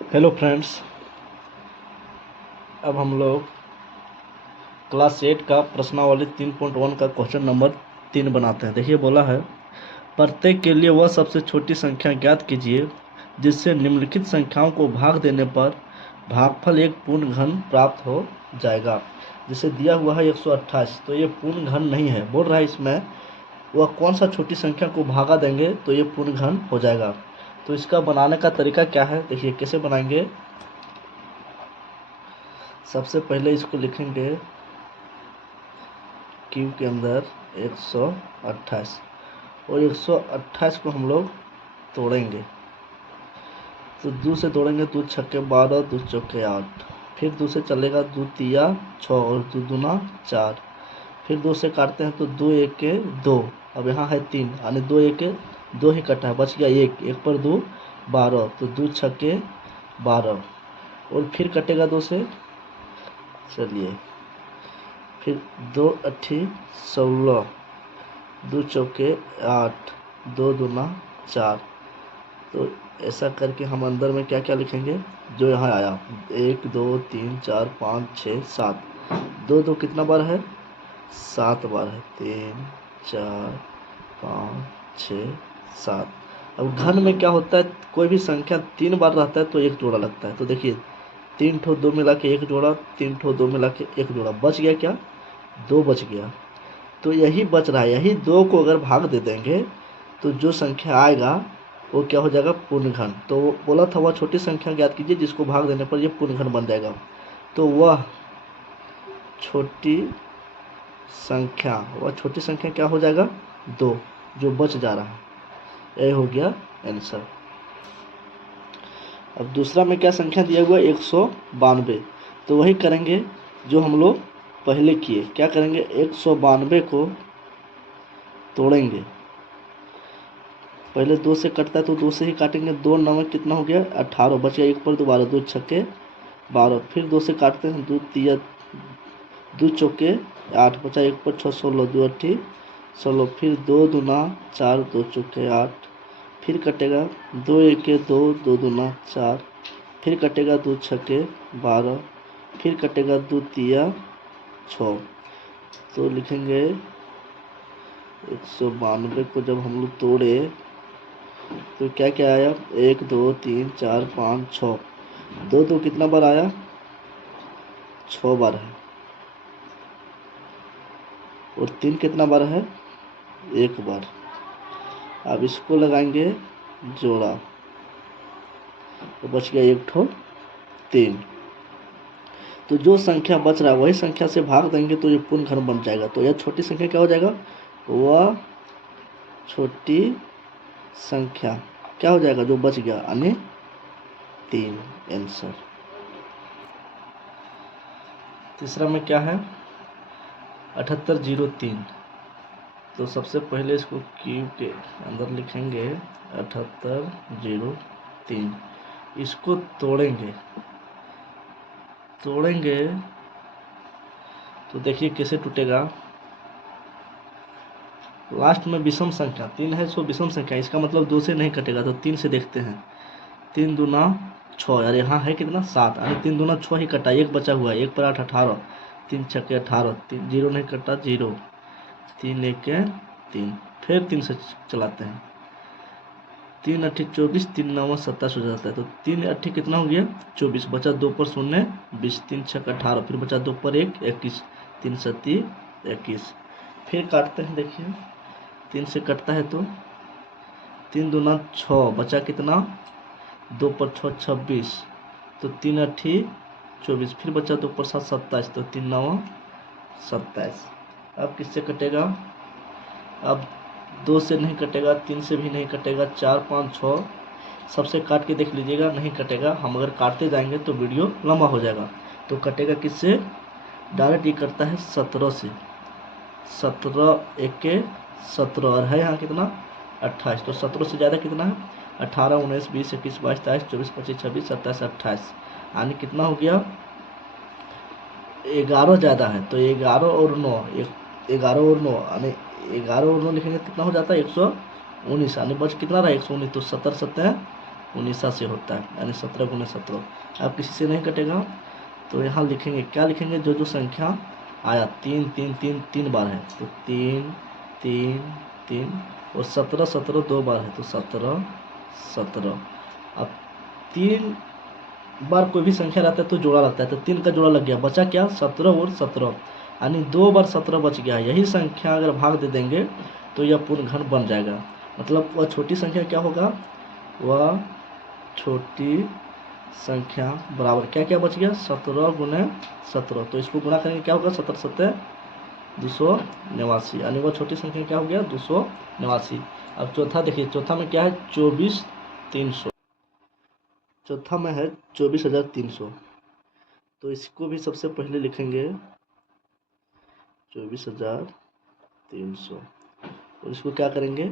Hello friends, अब हम लोग क्लास 8 का प्रश्नावली 3.1 का क्वेश्चन नंबर 3 बनाते हैं। देखिए बोला है, प्रत्येक के लिए वह सबसे छोटी संख्या ज्ञात कीजिए जिससे निम्नलिखित संख्याओं को भाग देने पर भागफल एक पूर्ण घन प्राप्त हो जाएगा। जिसे दिया हुआ है 128, तो ये पूर्ण घन नहीं है। बोल रहा है इसमें वह कौन सा छोटी संख्या को भागा देंगे तो ये पूर्ण घन हो जाएगा। तो इसका बनाने का तरीका क्या है, देखिए कैसे बनाएंगे। सबसे पहले इसको लिखेंगे क्यूब के अंदर 128 और 128 को हम लोग तोड़ेंगे। तो 2 से तोड़ेंगे, 2 छक्के 12, 2 चौके 8, फिर 2 से चलेगा, 2 तिया 6 और 2 दूना 4, फिर 2 से काटते हैं तो 2 एक 2, अब यहाँ है 3 यानी 2 एक 2 ही कटा है, बच गया 1, 1 पर 2 12, तो 2 छक्के 12 और फिर कटेगा 2 से, चलिए फिर 2 अट्ठी 16, 2 चौके 8, 2 दूना 4। तो ऐसा करके हम अंदर में क्या क्या लिखेंगे जो यहाँ आया, 1 2 3 4 5 6 7, 2 2 कितना बार है, 7 बार है, 3 4 5 6 7। अब घन में क्या होता है, कोई भी संख्या 3 बार रहता है तो एक जोड़ा लगता है। तो देखिए 3 ठो 2 मिला के एक जोड़ा, 3 ठो 2 मिला के एक जोड़ा, बच गया क्या, 2 बच गया। तो यही बच रहा है, यही 2 को अगर भाग दे देंगे तो जो संख्या आएगा वो क्या हो जाएगा, पूर्ण घन। तो बोला था वह छोटी संख्या ज्ञात कीजिए जिसको भाग देने पर ये पूर्ण घन बन जाएगा। तो वह छोटी संख्या क्या हो जाएगा, 2, जो बच जा रहा है। यही हो गया आंसर। अब दूसरा में क्या संख्या दिया हुआ है, 192। तो वही करेंगे जो हम लोग पहले किए। क्या करेंगे, 192 को तोड़ेंगे। पहले 2 से कटता है तो 2 से ही काटेंगे, 2 9 कितना हो गया, 18, बच गया 1 पर 2 12, 2 छक्के 12, फिर 2 से काटते हैं, 2 तिया 2 चौके 8, बचा 1 पर 6 16, 2 अट्ठी 16, फिर 2 दूना 4, 2 चौके 8, फिर कटेगा 2 एक 2, 2 दूना 4, फिर कटेगा 2 छक्के 12, फिर कटेगा 2 तिया 6। तो लिखेंगे 192 को जब हम लोग तोड़े तो क्या क्या आया, 1 2 3 4 5 6, 2 2 कितना बार आया, 6 बार है, और 3 कितना बार है, 1 बार। अब इसको लगाएंगे जोड़ा, तो बच गया 1 ठो 3। तो जो संख्या बच रहा है वही संख्या से भाग देंगे तो ये पूर्ण घन बन जाएगा। तो यह छोटी संख्या क्या हो जाएगा, वह छोटी संख्या क्या हो जाएगा जो बच गया, यानी 3 आंसर। तीसरा में क्या है, 7803। तो सबसे पहले इसको क्यूब के अंदर लिखेंगे 7803, इसको तोड़ेंगे तो देखिए कैसे टूटेगा। लास्ट में विषम संख्या 3 है, सो विषम संख्या, इसका मतलब 2 से नहीं कटेगा। तो 3 से देखते हैं, 3 दूना 6, यार यहाँ है कितना 7, यानी 3 दूना 6 ही कटा, 1 बचा हुआ है, 1 पर 8 18, 3 छक्के 18, 3 जीरो नहीं कटा 0, 3 एक 3, फिर 3 से चलाते हैं, 3 अट्ठी 24, 3 9 27 हो जाता है। तो 3 अट्ठी कितना हो गया 24, बचा 2 पर 0 20, 3 छक्का 18, फिर बचा 2 पर 1 21, 3 सत्ती 21, फिर काटते हैं। देखिए 3 से कटता है तो 3 दूना 6, बचा कितना 2 पर 6 26, तो 3 अट्ठी 24, फिर बचा 2 पर 7 27, तो 3 9 27। अब किससे कटेगा, अब 2 से नहीं कटेगा, 3 से भी नहीं कटेगा, 4 5 6 सबसे काट के देख लीजिएगा, नहीं कटेगा। हम अगर काटते जाएंगे तो वीडियो लंबा हो जाएगा। तो कटेगा किससे, डायरेक्ट ये कटता है 17 से, 17 एक 17, और है यहाँ कितना 28, तो 17 से ज़्यादा कितना है 18 19 20 21 22 23 24 25 26 27 28, यानी कितना हो गया 11 ज़्यादा है। तो 11 और 9, 11 और 9 यानी 11 और 9 लिखेंगे कितना हो जाता है 119, यानी बच कितना रहा 119, तो 70 7 19 से होता है, यानी 17 गुने 17। अब किसी से नहीं कटेगा तो यहाँ लिखेंगे, क्या लिखेंगे, जो जो संख्या आया 3 3 3 3 बार है तो 3 3 3, और 17 17 2 बार है तो 17 17। अब 3 बार कोई भी संख्या रहता है तो जोड़ा लगता है, तो 3 का जोड़ा लग गया, बचा क्या 17 और 17, यानी 2 बार 17 बच गया। यही संख्या अगर भाग दे देंगे तो यह पूर्ण घन बन जाएगा। मतलब वह छोटी संख्या क्या होगा, वह छोटी संख्या बराबर क्या क्या बच गया 17 गुने 17, तो इसको गुणा करेंगे क्या होगा 17 17 289, यानी वह छोटी संख्या क्या हो गया 289। अब चौथा देखिए, चौथा में क्या है 24,300, चौथा में है 24,300, तो इसको भी सबसे पहले लिखेंगे 24,300, और इसको क्या करेंगे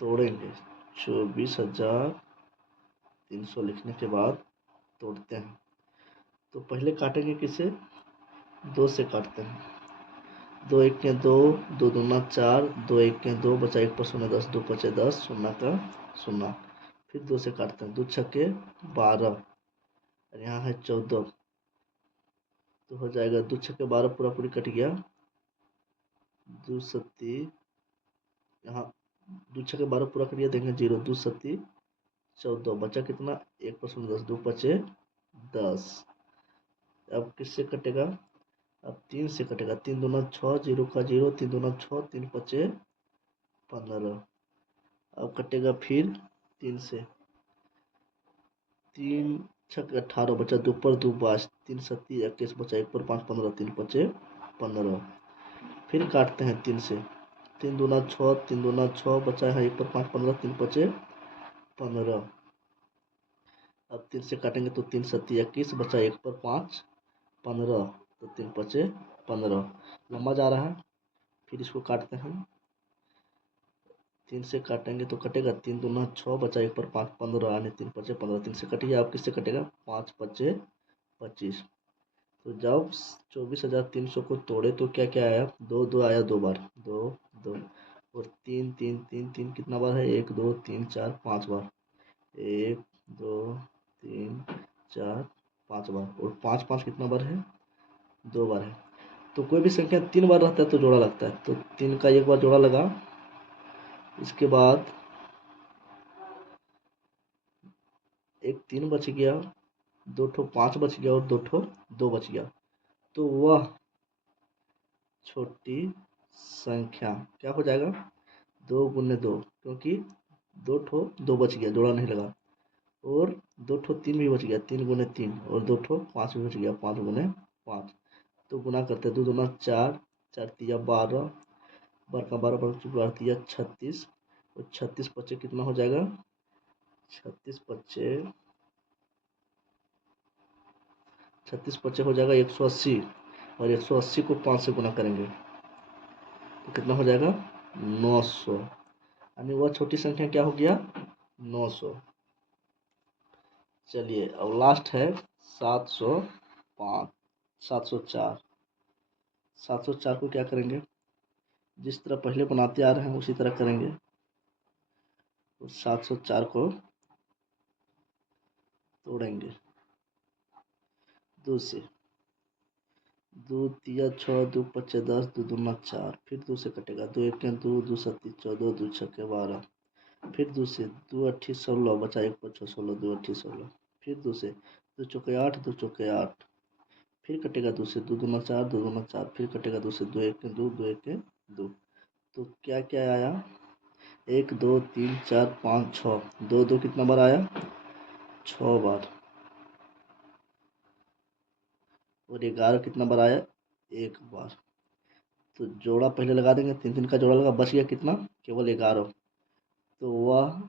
तोड़ेंगे। 24,300 लिखने के बाद तोड़ते हैं, तो पहले काटेंगे किसे, 2 से काटते हैं, 2 एक के 2, 2 दूना 4, 2 एक के 2, बचा 1 पर 0 10, 2 पचे 10, 0 का 0, फिर 2 से काटते हैं, 2 छक्के 12, और यहाँ है 14, तो हो जाएगा 2 छक्के 12 पूरा पूरी कट गया, 2 सत्ती, यहाँ 2 छक्के 12 पूरा कट गया, देंगे 0, 2 सत्ती 14, बचा कितना 1 पर 0 10, 2 पचे 10। अब किससे कटेगा, अब 3 से कटेगा, 3 दूना 6, 0 का 0, 3 दूना 6, 3 पचे 15। अब कटेगा फिर 3 से, 3 छक 18, बचा 2 पर 2 5, 3 सत्ती 21, बचा 1 पर 5 15, 3 पचे 15। फिर काटते हैं 3 से, 3 दूना 6, 3 दूना 6, बचा है 1 पर 5 15, 3 पचे 15। अब 3 से काटेंगे तो 3 सत्ती 21, बचा 1 पर 5 15, तो 3 पचे 15, लंबा जा रहा है। फिर इसको काटते हैं, 3 से काटेंगे तो कटेगा 3 दूना 6, बचा 1 पर 5 15, यानी 3 पचे 15, 3 से कटिए, आप किससे कटेगा 5 पचे 25। तो जब 24,300 को तोड़े तो क्या क्या आया, 2 2 आया 2 बार, 2 2, और 3 3 3 3 कितना बार है 1 2 3 4 5 बार, 1 2 3 4 5 बार, और 5 5 कितना बार है 2 बार है। तो कोई भी संख्या 3 बार रहता है तो जोड़ा लगता है, तो 3 का एक बार जोड़ा लगा, इसके बाद एक 3 बच गया, 2 ठो 5 बच गया, और 2 ठो 2 बच गया, तो वह छोटी संख्या क्या हो जाएगा 2 गुने 2, क्योंकि 2 ठो 2 बच गया, जोड़ा नहीं लगा, और 2 ठो 3 भी बच गया, 3 गुने 3, और 2 ठो 5 भी बच गया, 5 गुने 5। तो गुना करते हैं, 2 दूना 4, 4 तिया 12, 12 का 12 12 तिया 36, और 36 पच्चे कितना हो जाएगा 36 पच्चे हो जाएगा 180, और 180 को 5 से गुना करेंगे तो कितना हो जाएगा 900, यानी वह छोटी संख्या क्या हो गया 900। चलिए अब लास्ट है 705 704। 704 को क्या करेंगे, जिस तरह पहले बनाते आ रहे हैं उसी तरह करेंगे, तो 704 को तोड़ेंगे 2 से, 2 तिया 6, 2 पच्चे 10, 2 दूना 4, फिर 2 से कटेगा, 2 एक 2, 2 सत्ती 14, 2 छक्के 12, फिर 2 से, 2 अट्ठी 16, बचा 1 पर 6 16, 2 अट्ठी 16, फिर 2 से, 2 चौके 8, 2 चौके 8, फिर कटेगा 2 से, 2 दूना 4, 2 दूना 4, फिर कटेगा 2 से, 2 एक 2, 2 एक 2, तो क्या क्या आया 1 2 3 4 5 6, 2 2 कितना बार आया 6 बार, और 11 कितना बार आया 1 बार। तो जोड़ा पहले लगा देंगे, 3 3 का जोड़ा लगा, बच गया कितना केवल 11, तो वह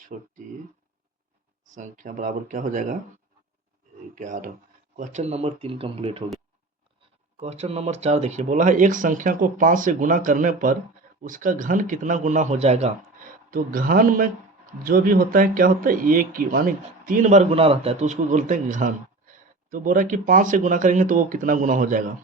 छोटी संख्या बराबर क्या हो जाएगा 11। क्वेश्चन नंबर 3 कंप्लीट हो गया। क्वेश्चन नंबर 4 देखिए, बोला है एक संख्या को 5 से गुना करने पर उसका घन कितना गुना हो जाएगा। तो घन में जो भी होता है क्या होता है एक की मानी 3 बार गुना रहता है तो उसको बोलते हैं घन। तो बोल रहा है कि 5 से गुना करेंगे तो वो कितना गुना हो जाएगा।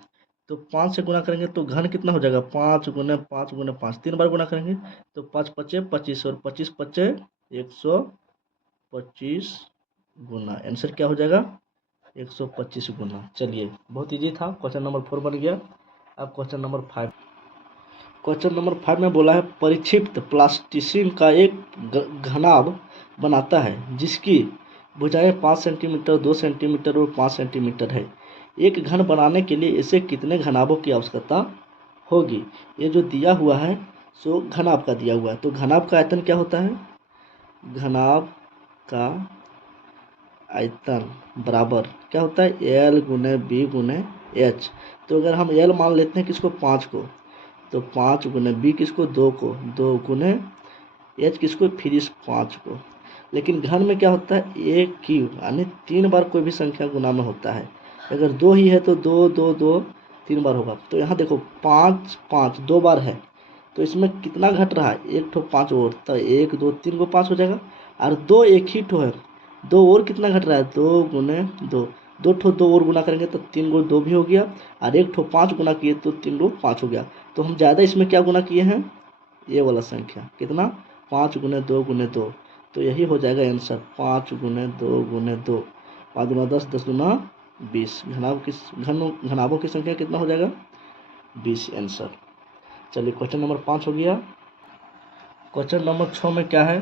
तो 5 से गुना करेंगे तो घन कितना हो जाएगा, 5 गुने 5 गुने 5, 3 बार गुना करेंगे तो 5 पचे 25 और 25 पचे 125 गुना। आंसर क्या हो जाएगा, 125 गुना। चलिए बहुत इजी था, क्वेश्चन नंबर 4 बन गया। अब क्वेश्चन नंबर 5। क्वेश्चन नंबर 5 में बोला है परिक्षिप्त प्लास्टिसिन का एक घनाभ बनाता है जिसकी भुजाएं 5 सेंटीमीटर, 2 सेंटीमीटर और 5 सेंटीमीटर है। एक घन बनाने के लिए इसे कितने घनाभों की आवश्यकता होगी। ये जो दिया हुआ है सो घनाभ का दिया हुआ है। तो घनाभ का आयतन क्या होता है, घनाभ का आयतन बराबर क्या होता है, एल गुने बी गुने एच। तो अगर हम एल मान लेते हैं किसको, 5 को, तो 5 गुने बी किसको, 2 को, 2 गुने एच किसको, फिर इस 5 को। लेकिन घन में क्या होता है, एक क्यूब यानी 3 बार कोई भी संख्या गुना में होता है। अगर 2 ही है तो 2 2 2 3 बार होगा। तो यहाँ देखो 5 5 2 बार है तो इसमें कितना घट रहा है, एक ठो 5 और, तो 1 2 3 को 5 हो जाएगा। और 2 एक ही ठो है, 2 और कितना घट रहा है, 2 गुने 2, 2 ठो 2 और गुना करेंगे तो 3 गो 2 भी हो गया, और एक ठो 5 गुना किए तो 3 गो 5 हो गया। तो हम ज़्यादा इसमें क्या गुना किए हैं, ये वाला संख्या कितना, 5 गुने 2 गुने 2। तो यही हो जाएगा आंसर, 5 गुने 2 गुने 2, 5 गुना 10, 10 गुना 20। घनाभों की संख्या कितना हो जाएगा, 20 आंसर। चलिए क्वेश्चन नंबर 5 हो गया। क्वेश्चन नंबर 6 में क्या है,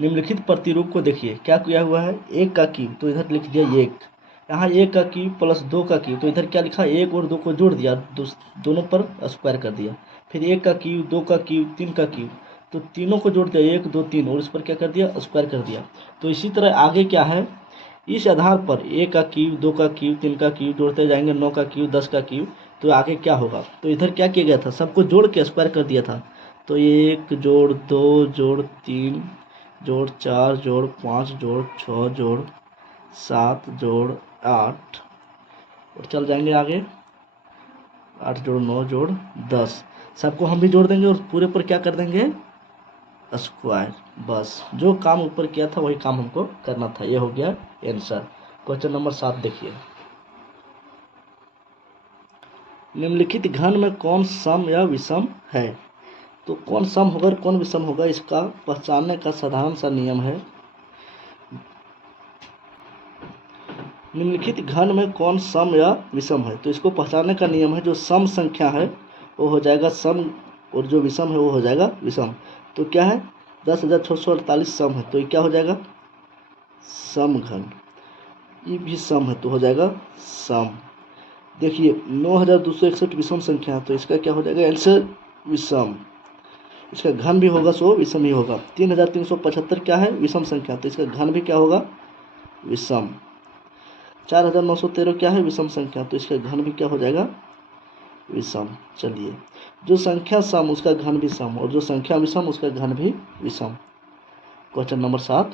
निम्नलिखित प्रतिरूप को देखिए। क्या किया हुआ है, 1 का क्यूब तो इधर लिख दिया 1, यहाँ 1 का क्यूब प्लस 2 का क्यूब तो इधर क्या लिखा, 1 और 2 को जोड़ दिया, दोनों पर स्क्वायर कर दिया। फिर 1 का क्यूब, 2 का क्यूब, 3 का क्यूब तो तीनों को जोड़ दिया, 1 2 3, और इस पर क्या कर दिया, स्क्वायर कर दिया। तो इसी तरह आगे क्या है, इस आधार पर 1 का क्यूब, 2 का क्यूब, 3 का क्यूब जोड़ते जाएंगे, 9 का क्यूब, 10 का क्यूब। तो आगे क्या होगा, तो इधर क्या किया गया था, सबको जोड़ के स्क्वायर कर दिया था। तो 1 जोड़ 2 जोड़ 3 जोड़ 4 जोड़ 5 जोड़ 6 जोड़ 7 जोड़ 8, और चल जाएंगे आगे, 8 जोड़ 9 जोड़ 10, सबको हम भी जोड़ देंगे और पूरे पर क्या कर देंगे, स्क्वायर। बस जो काम ऊपर किया था वही काम हमको करना था। ये हो गया आंसर। क्वेश्चन नंबर 7 देखिए, निम्नलिखित घन में कौन सम या विषम है। तो कौन सम होगा और कौन विषम होगा, इसका पहचानने का साधारण सा नियम है। निम्नलिखित घन में कौन सम या विषम है, तो इसको पहचानने का नियम है, जो सम संख्या है वो हो जाएगा सम, और जो विषम है वो हो जाएगा विषम। तो क्या है, 10,648 सम है तो ये क्या हो जाएगा, सम घन। ये भी सम है तो हो जाएगा सम। देखिए 9,261 विषम संख्या है तो इसका क्या हो जाएगा आंसर, विषम। इसका घन भी होगा सो विषम ही होगा। 3,375 क्या है, विषम संख्या तो इसका घन भी क्या होगा, विषम। 4,913 क्या है, विषम संख्या तो इसका घन भी क्या हो जाएगा, विषम। चलिए जो संख्या सम उसका घन भी सम, और जो संख्या विषम उसका घन भी विषम। Question number 7।